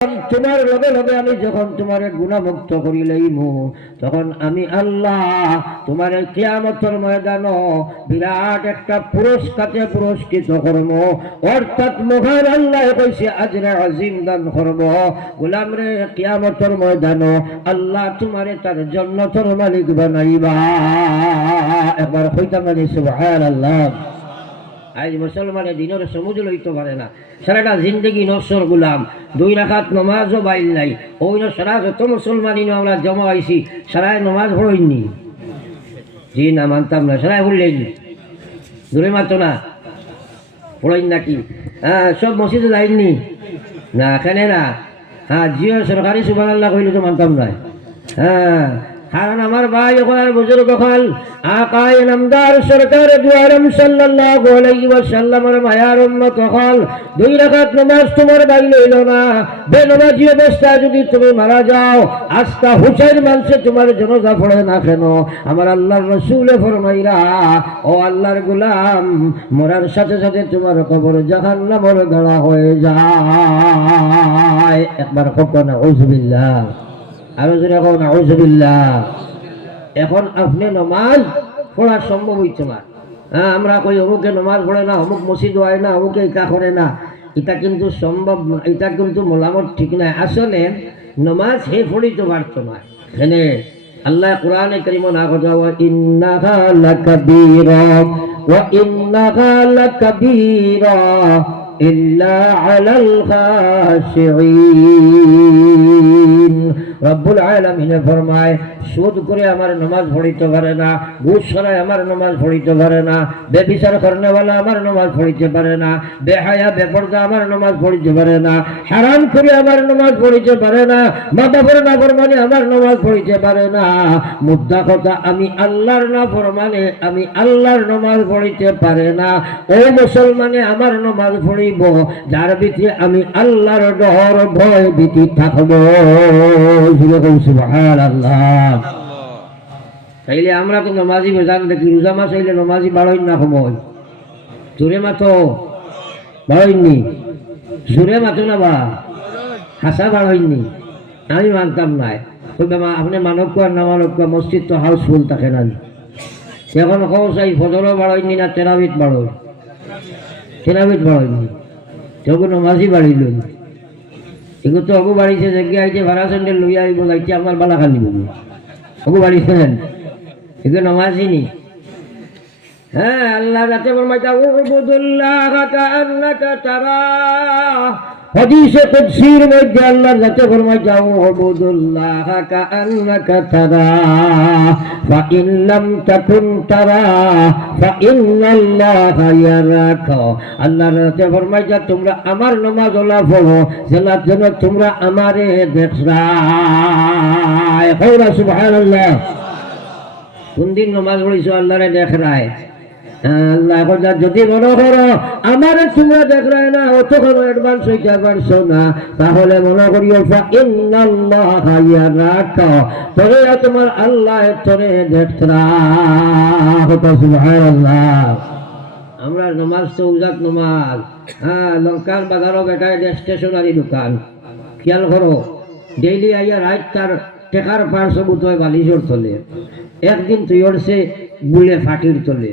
তোমার লগে লগে আমি যখন তোমার গুণামুক্ত করি লইব, তখন আমি আল্লাহ তোমার কিয়ামতের ময়দান বিরাট একটা পুরস্কারে পুরস্কৃত করব। অর্থাৎ মহান আল্লাহ কইছে আজরে আজিম দান করব। গোলাম রে, কিয়ামতের ময়দান আল্লাহ তোমারে তার জান্নাতের মালিক বানাইবা। একবার কইতাম না সুবহানাল্লাহ। আজ মুসলমানের দিনের সমুজ লইতে পারে না, সারাটা জিন্দগি নশ্বর গুলাম, 2 রাকাত নমাজও বাইল নাই। ওই সারা যত মুসলমানই আমরা জমা হয়েছি সারায় নমাজ পড়ইনি। জি না, মানতাম না, সারায় পড়লেন দূরে মাত্র না পড়েন নাকি? হ্যাঁ, সব মসজিদে যাইনি না, এখানে না। হ্যাঁ, জিও সরকারি সুবহানাল্লাহ কইলে তো মানতাম না। হ্যাঁ, কারণ আমার ভাই ওখানে বুজুর্গ হল আকায়ে নামদার সরকার দু আলম সাল্লাল্লাহু আলাইহি ওয়াসাল্লামের মায়ার উম্মত হল। 2 রাকাত নামাজ তোমার বাইরে এলো না, বেনামাজি অবস্থায় যদি তুমি মারা যাও, আস্থা হুসাইন মানছে তোমার জানাজা পড়ে না কেন? আমার আল্লাহর রাসূল ফরমাইরা, ও আল্লাহর গোলাম, মরার সাথে সাথে তোমার কবর জাহান্নামের গাড়া হয়ে যায়। একবার কখন আউযুবিল্লাহ, আরো জোরে কও নাউযুবিল্লাহ। এখন আপনি নমাজ পড়া সম্ভব হইছে না। হ্যাঁ, আমরা কই অমুকে নমাজ পড়ে না, অমুক মসজিদ হয় না, অমুকে এটা করে না। এটা কিন্তু সম্ভব না, এটা কিন্তু মোলামত ঠিক নাই। আসলে নমাজ হে পড়িতে পারত না। এখানে আল্লাহ কোরআনে কারীম না কথা, ওয়া ইন্নাহা লাকাবীরা ওয়া ইন্নাহা লাকাবীরা ইল্লা আলাল খাশিঈন। রব্বুল আলামিন ফরমায়, সুদ করে আমার নামাজ পড়িতে পারে না, ঘুষ ছড়ায় আমার নামাজ পড়িতে পারে না, বেবিচার করনেওয়ালা আমার নামাজ পড়িতে পারে না, বেহায়া বেপরদা আমার নামাজ পড়িতে পারে না, হারাম করে আমার নামাজ পড়িতে পারে না, মাদাফর নাফরমানে আমার নামাজ পড়িতে পারে না। মুদ্রা কথা, আমি আল্লাহর নাফরমানে আমি আল্লাহর নামাজ পড়িতে পারে না। ওই মুসলমানে আমার নামাজ পড়িব যার ভিতরে আমি আল্লাহর ডর ভয় ভীতি থাকবো। সুবহানাল্লাহ। তাইলে আমরা তো নমাজি বেজান দেখি, রোজা মাস হইলে নমাজি বাড়ই না সময়, জোরে মাতো বাড়ইনি, জোরে মাতো না বা হাসা বাড়ইনি। আমি মানতাম নাই। আপনি মানব আর না মানব, মসজিদ তো হাউসফুল থাকে না। এখন কও চাই ফজরও বাড়ইনি না তেরাবিত বাড়ই, তেরাবিত বাড়ইনি, তবু নমাজি বাড়িল। এগুলো তো অগু বাড়িছে যে আইছে ভাড়া স্যান্ডেল লইয়া আইব যাইছে আমার বালা খালি অগু বাড়িছেন, এগুলো নমাজিনি। হ্যাঁ, আল্লাহ রাতে ফরমাইতা, উবুদুল্লাহ কাআন্নাকা তারাহ। হাদিসে কুদসির মধ্যে আল্লাহ রাতে ফরমাইতা, উবুদুল্লাহ কাআন্নাকা তারাহ ফা ইন লাম তাকুন তারাহ ফা ইন্নাল্লাহা ইয়ারাকা। আল্লাহ রাতে ফরমাইতা, তোমরা আমার নামাজ ওলা পড়ো যেলার জন্য তোমরা আমারে দেখরায়। কওরা সুবহানাল্লাহ। কোন দিন নামাজ পড়িছো আল্লাহরে দেখরায়? আল্লাহ যদি মনে করো আমার তোমরা দেখরায় না, অতক্ষণ অ্যাডভান্স হইতে পারছো না, তাহলে মনে করিও ইন্নাল্লাহা ইয়ারাকা, তবে তোমার আল্লাহ তোরে দেখরা। সুবহানাল্লাহ। আমরা নামাজ তো উজাত নামাজ। হ্যাঁ, লঙ্কার বাজারও বেটায় স্টেশনারি দোকান, খেয়াল করো, ডেইলি আইয়া রাত তার টেকার পার সবুত হয় বালিশর তলে, একদিন তুই ওরছে বুলে ফাটির তলে।